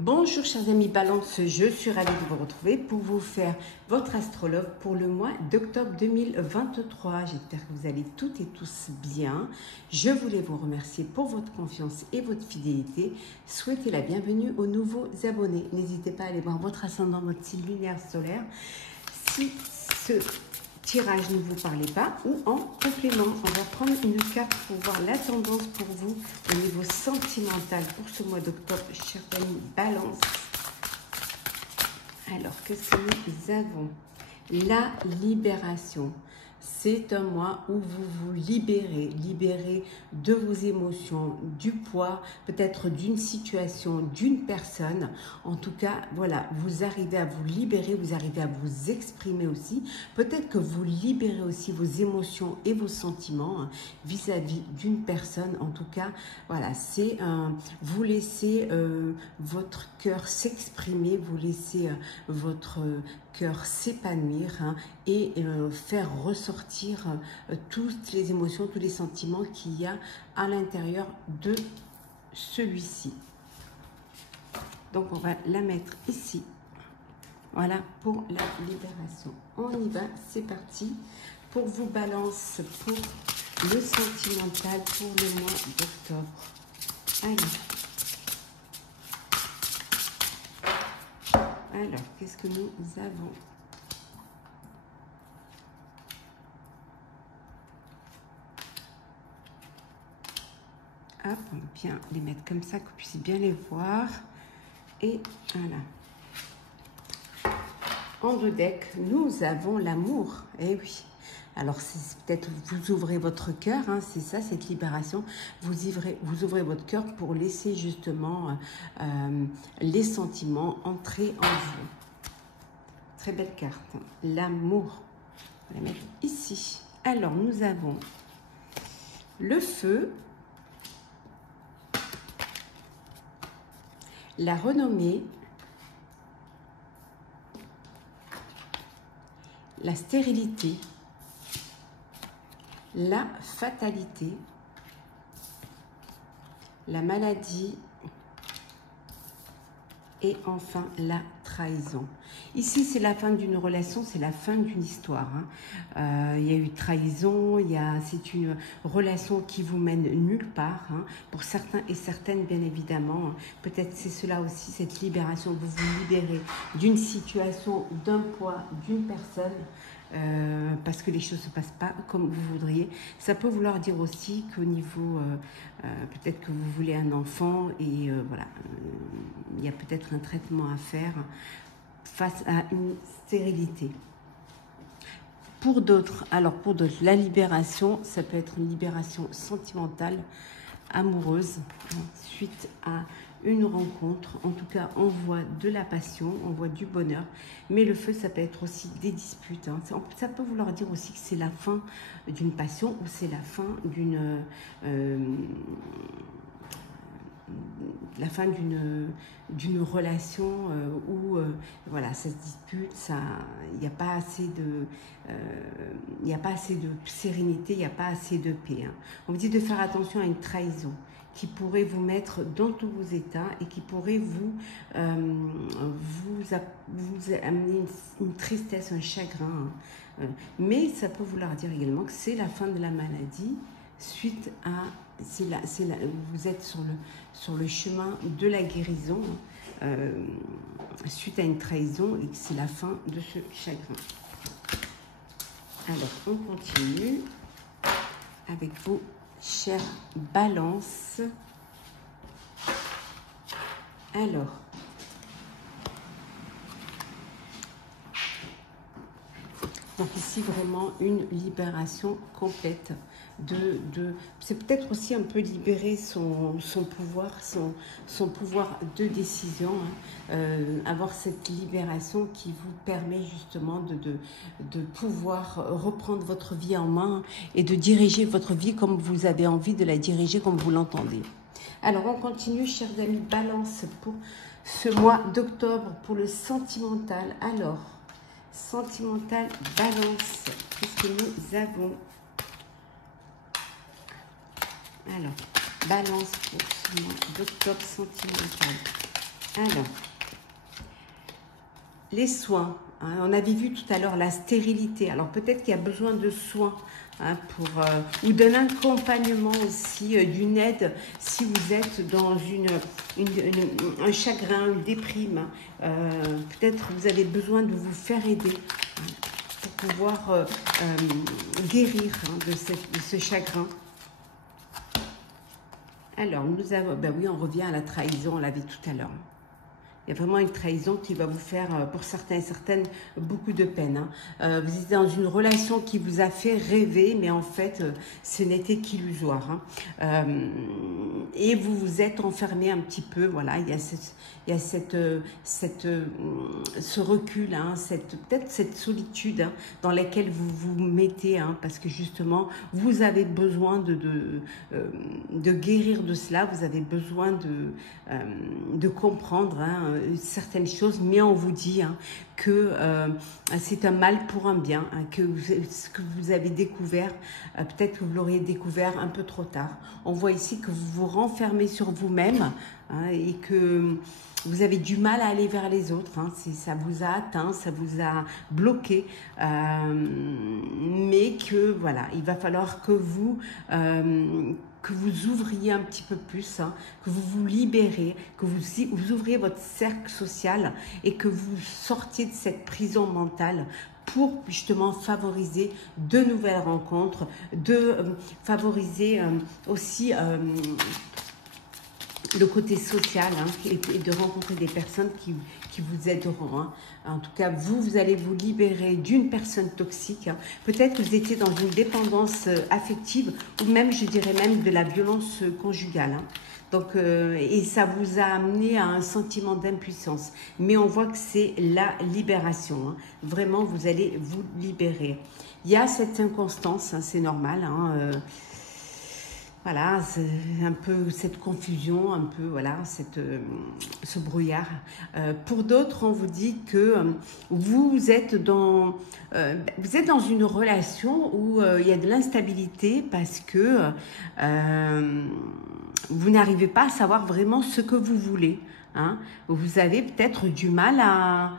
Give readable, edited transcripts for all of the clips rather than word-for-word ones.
Bonjour chers amis Balance, je suis ravie de vous retrouver pour vous faire votre astrologue pour le mois d'octobre 2023. J'espère que vous allez toutes et tous bien. Je voulais vous remercier pour votre confiance et votre fidélité. Souhaitez la bienvenue aux nouveaux abonnés. N'hésitez pas à aller voir votre ascendant, votre signe lunaire solaire. Si ce tirage ne vous parlait pas ou en complément, on va prendre une carte pour voir la tendance pour vous au niveau sentimental pour ce mois d'octobre, chers amis Balance. Alors, qu'est-ce que nous avons? La libération. C'est un mois où vous vous libérez de vos émotions, du poids, peut-être d'une situation, d'une personne. En tout cas, voilà, vous arrivez à vous libérer, vous arrivez à vous exprimer aussi. Peut-être que vous libérez aussi vos émotions et vos sentiments vis-à-vis d'une personne. En tout cas, voilà, c'est vous laissez votre cœur s'exprimer, vous laissez votre cœur s'épanouir et faire ressortir toutes les émotions, tous les sentiments qu'il y a à l'intérieur de celui-ci. Donc on va la mettre ici. Voilà pour la libération. On y va, c'est parti. Pour vous Balance, pour le sentimental, pour le mois d'octobre. Allez. Alors, qu'est-ce que nous avons? Hop, on va bien les mettre comme ça, que vous puissiez bien les voir. Et voilà. En deux decks, nous avons l'amour. Eh oui. Alors, c'est peut-être vous ouvrez votre cœur, hein, c'est ça, cette libération. Vous ouvrez votre cœur pour laisser justement les sentiments entrer en vous. Très belle carte. L'amour. On va la mettre ici. Alors, nous avons le feu, la renommée, la stérilité, la fatalité, la maladie et enfin la trahison. Ici, c'est la fin d'une relation, c'est la fin d'une histoire. Il y a eu trahison, c'est une relation qui vous mène nulle part. Pour certains et certaines, bien évidemment. Peut-être c'est cela aussi, cette libération. Vous vous libérez d'une situation, d'un poids, d'une personne. Parce que les choses ne se passent pas comme vous voudriez. Ça peut vouloir dire aussi qu'au niveau, peut-être que vous voulez un enfant et voilà, il y a peut-être un traitement à faire face à une stérilité. Pour d'autres, la libération, ça peut être une libération sentimentale, amoureuse, suite à une rencontre. En tout cas, on voit de la passion, on voit du bonheur. Mais le feu, ça peut être aussi des disputes. Ça peut vouloir dire aussi que c'est la fin d'une passion ou c'est la fin d'une... d'une relation où voilà, ça se dispute, il n'y a pas assez de sérénité, il n'y a pas assez de paix. On vous dit de faire attention à une trahison qui pourrait vous mettre dans tous vos états et qui pourrait vous amener une tristesse, un chagrin. Mais ça peut vouloir dire également que c'est la fin de la maladie suite à... vous êtes sur le chemin de la guérison suite à une trahison et que c'est la fin de ce chagrin. Alors, on continue avec vos chères Balances. Alors, donc ici vraiment une libération complète c'est peut-être aussi un peu libérer son pouvoir, son pouvoir de décision, avoir cette libération qui vous permet justement de pouvoir reprendre votre vie en main et de diriger votre vie comme vous avez envie de la diriger, comme vous l'entendez. Alors on continue, chers amis Balance, pour ce mois d'octobre, pour le sentimental. Alors, sentimental Balance, qu'est-ce que nous avons? Alors, Balance pour ce mois d'octobre sentimental. Alors, les soins. Hein, on avait vu tout à l'heure la stérilité. Alors peut-être qu'il y a besoin de soins hein, ou d'un accompagnement aussi, d'une aide si vous êtes dans un chagrin, une déprime. Peut-être vous avez besoin de vous faire aider hein, pour pouvoir guérir hein, de ce chagrin. Alors, nous avons, ben oui, on revient à la trahison, on l'a vu tout à l'heure. Il y a vraiment une trahison qui va vous faire, pour certains et certaines, beaucoup de peine. Hein. Vous êtes dans une relation qui vous a fait rêver, mais en fait, ce n'était qu'illusoire. Hein. Et vous vous êtes enfermé un petit peu. Voilà, il y a ce recul, hein, peut-être cette solitude hein, dans laquelle vous vous mettez, hein, parce que justement, vous avez besoin de guérir de cela. Vous avez besoin de comprendre. Hein, certaines choses, mais on vous dit hein, que c'est un mal pour un bien, hein, que ce que vous avez découvert, peut-être que vous l'auriez découvert un peu trop tard. On voit ici que vous vous renfermez sur vous-même hein, et que vous avez du mal à aller vers les autres, hein, ça vous a atteint, ça vous a bloqué, mais que voilà, il va falloir que vous ouvriez un petit peu plus, hein, que vous vous libérez, que vous ouvriez votre cercle social et que vous sortiez de cette prison mentale pour justement favoriser de nouvelles rencontres, favoriser aussi le côté social hein, et de rencontrer des personnes qui vous aideront. Hein. En tout cas, vous allez vous libérer d'une personne toxique. Hein. Peut-être que vous étiez dans une dépendance affective ou même, je dirais même, de la violence conjugale. Hein. Donc, et ça vous a amené à un sentiment d'impuissance. Mais on voit que c'est la libération. Hein. Vraiment, vous allez vous libérer. Il y a cette inconstance, hein, c'est normal. Hein, voilà, c'est un peu cette confusion, un peu, voilà, ce brouillard. Pour d'autres, on vous dit que vous êtes dans une relation où il y a de l'instabilité parce que vous n'arrivez pas à savoir vraiment ce que vous voulez. Hein. Vous avez peut-être du mal à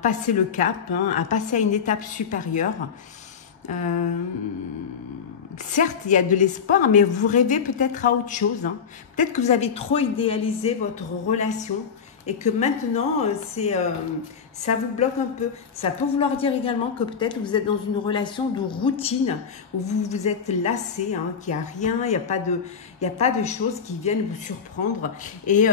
passer le cap, hein, à passer à une étape supérieure. Certes, il y a de l'espoir, mais vous rêvez peut-être à autre chose. Hein. Peut-être que vous avez trop idéalisé votre relation et que maintenant, ça vous bloque un peu. Ça peut vouloir dire également que peut-être vous êtes dans une relation de routine où vous vous êtes lassé, hein, qu'il n'y a rien, il n'y a pas de choses qui viennent vous surprendre et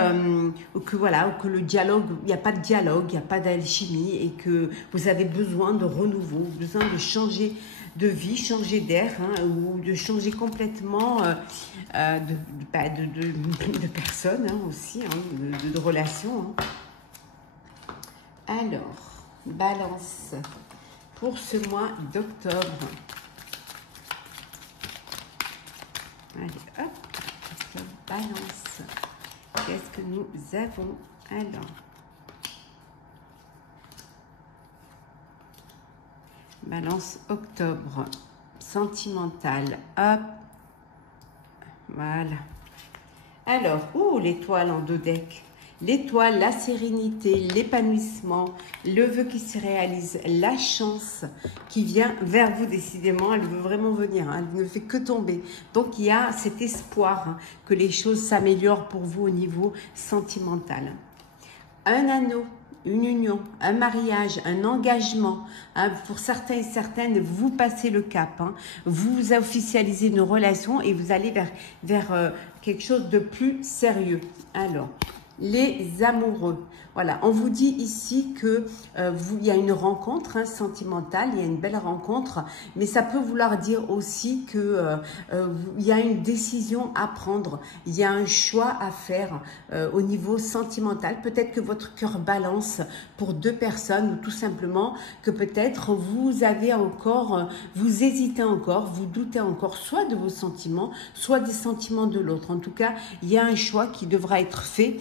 que voilà, que le dialogue, il n'y a pas de dialogue, il n'y a pas d'alchimie et que vous avez besoin de renouveau, besoin de changer de vie, changer d'air hein, ou de changer complètement de personne hein, aussi, hein, de relation. Hein. Alors, Balance, pour ce mois d'octobre. Allez, hop, Balance. Qu'est-ce que nous avons alors? Balance octobre, sentimental, hop, voilà. Alors, l'étoile en deux decks. L'étoile, la sérénité, l'épanouissement, le vœu qui se réalise, la chance qui vient vers vous décidément, elle veut vraiment venir, hein, elle ne fait que tomber. Donc il y a cet espoir hein, que les choses s'améliorent pour vous au niveau sentimental. Un anneau. Une union, un mariage, un engagement. Hein, pour certains et certaines, vous passez le cap. Hein, vous officialisez une relation et vous allez vers quelque chose de plus sérieux. Alors, les amoureux. Voilà, on vous dit ici que il y a une rencontre hein, sentimentale, il y a une belle rencontre, mais ça peut vouloir dire aussi que il y a une décision à prendre, il y a un choix à faire au niveau sentimental. Peut-être que votre cœur balance pour deux personnes ou tout simplement que peut-être vous avez encore, vous hésitez encore, vous doutez encore soit de vos sentiments, soit des sentiments de l'autre. En tout cas, il y a un choix qui devra être fait.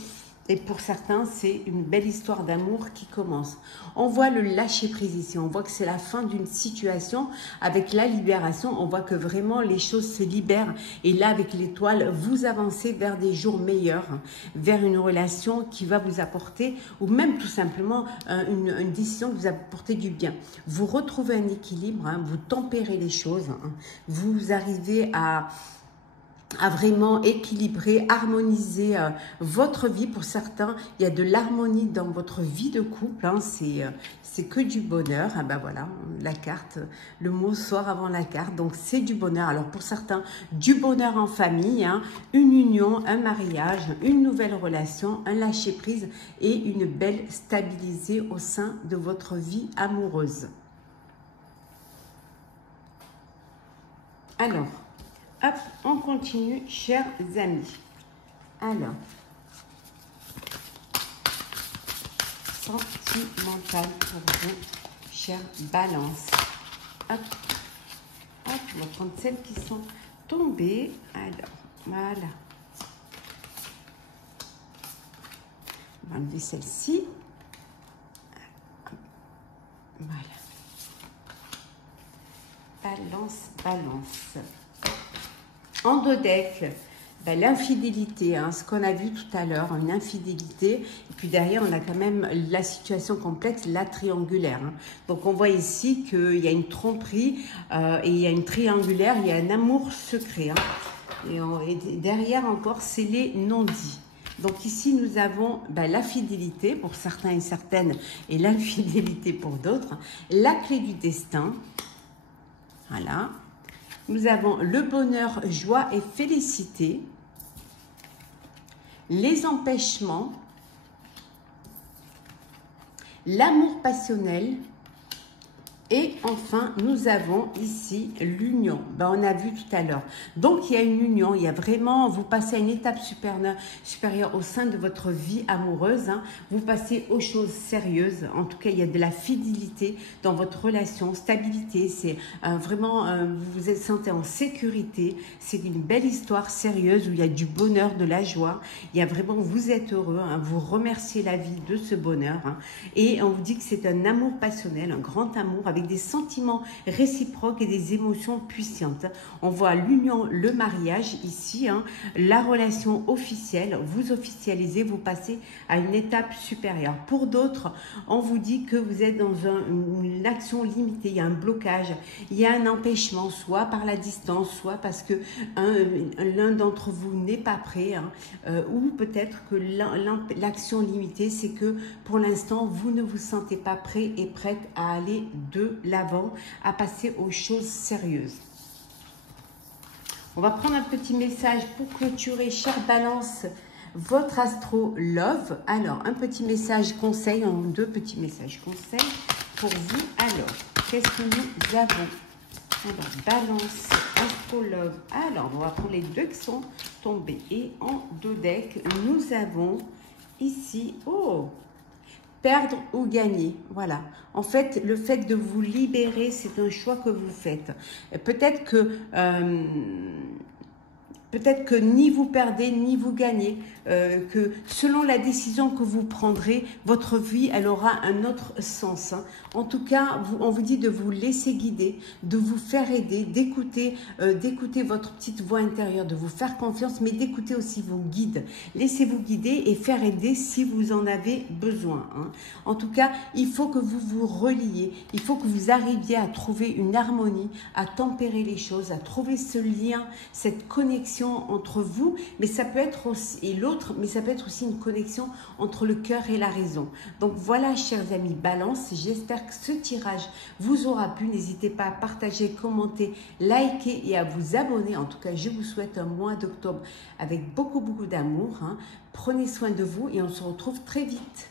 Et pour certains, c'est une belle histoire d'amour qui commence. On voit le lâcher-prise ici. On voit que c'est la fin d'une situation. Avec la libération, on voit que vraiment les choses se libèrent. Et là, avec l'étoile, vous avancez vers des jours meilleurs, vers une relation qui va vous apporter, ou même tout simplement une décision qui vous apporter du bien. Vous retrouvez un équilibre, hein, vous tempérez les choses, hein, vous arrivez à vraiment équilibrer, harmoniser votre vie. Pour certains, il y a de l'harmonie dans votre vie de couple, hein, c'est que du bonheur. Ah ben voilà, la carte, le mot sort avant la carte, donc c'est du bonheur. Alors pour certains, du bonheur en famille, hein, une union, un mariage, une nouvelle relation, un lâcher-prise et une belle stabilité au sein de votre vie amoureuse. Alors, hop, on continue, chers amis. Alors, sentimental pour vous, chère Balance. Hop, hop, on va prendre celles qui sont tombées. Alors, voilà. On va enlever celle-ci. Voilà. Balance, Balance. En dos deck, ben, l'infidélité, hein, ce qu'on a vu tout à l'heure, une infidélité. Et puis derrière, on a quand même la situation complexe, la triangulaire. Hein. Donc on voit ici qu'il y a une tromperie et il y a une triangulaire, il y a un amour secret. Hein. Et derrière encore, c'est les non-dits. Donc ici, nous avons ben, la fidélité pour certains et certaines et l'infidélité pour d'autres. La clé du destin. Voilà. Nous avons le bonheur, joie et félicité. Les empêchements. L'amour passionnel. Et enfin, nous avons ici l'union. Ben, on a vu tout à l'heure. Donc, il y a une union. Il y a vraiment, vous passez à une étape supérieure au sein de votre vie amoureuse. Hein. Vous passez aux choses sérieuses. En tout cas, il y a de la fidélité dans votre relation. Stabilité, c'est vraiment, vous vous sentez en sécurité. C'est une belle histoire sérieuse où il y a du bonheur, de la joie. Il y a vraiment, vous êtes heureux. Hein. Vous remerciez la vie de ce bonheur. Hein. Et on vous dit que c'est un amour passionnel, un grand amour avec des sentiments réciproques et des émotions puissantes. On voit l'union, le mariage ici, hein, la relation officielle, vous officialisez, vous passez à une étape supérieure. Pour d'autres, on vous dit que vous êtes dans une action limitée, il y a un blocage, il y a un empêchement, soit par la distance, soit parce que l'un d'entre vous n'est pas prêt, hein, ou peut-être que l'action limitée, c'est que pour l'instant, vous ne vous sentez pas prêt et prête à aller de l'avant, à passer aux choses sérieuses. On va prendre un petit message pour clôturer, chère Balance, votre astro love. Alors, un petit message conseil, deux petits messages conseils pour vous. Alors, qu'est-ce que nous avons? Alors, Balance, astro love. Alors, on va prendre les deux qui sont tombés. Et en deux decks, nous avons ici, oh, perdre ou gagner, voilà. En fait, le fait de vous libérer, c'est un choix que vous faites. Peut-être que ni vous perdez, ni vous gagnez. Que selon la décision que vous prendrez, votre vie, elle aura un autre sens. Hein. En tout cas, on vous dit de vous laisser guider, de vous faire aider, d'écouter votre petite voix intérieure, de vous faire confiance, mais d'écouter aussi vos guides. Laissez-vous guider et faire aider si vous en avez besoin. Hein. En tout cas, il faut que vous vous reliez, il faut que vous arriviez à trouver une harmonie, à tempérer les choses, à trouver ce lien, cette connexion entre vous, mais ça peut être aussi, et l'autre, mais ça peut être aussi une connexion entre le cœur et la raison. Donc voilà, chers amis Balance, j'espère que ce tirage vous aura plu. N'hésitez pas à partager, commenter, liker et à vous abonner. En tout cas, je vous souhaite un mois d'octobre avec beaucoup d'amour. Hein. Prenez soin de vous et on se retrouve très vite.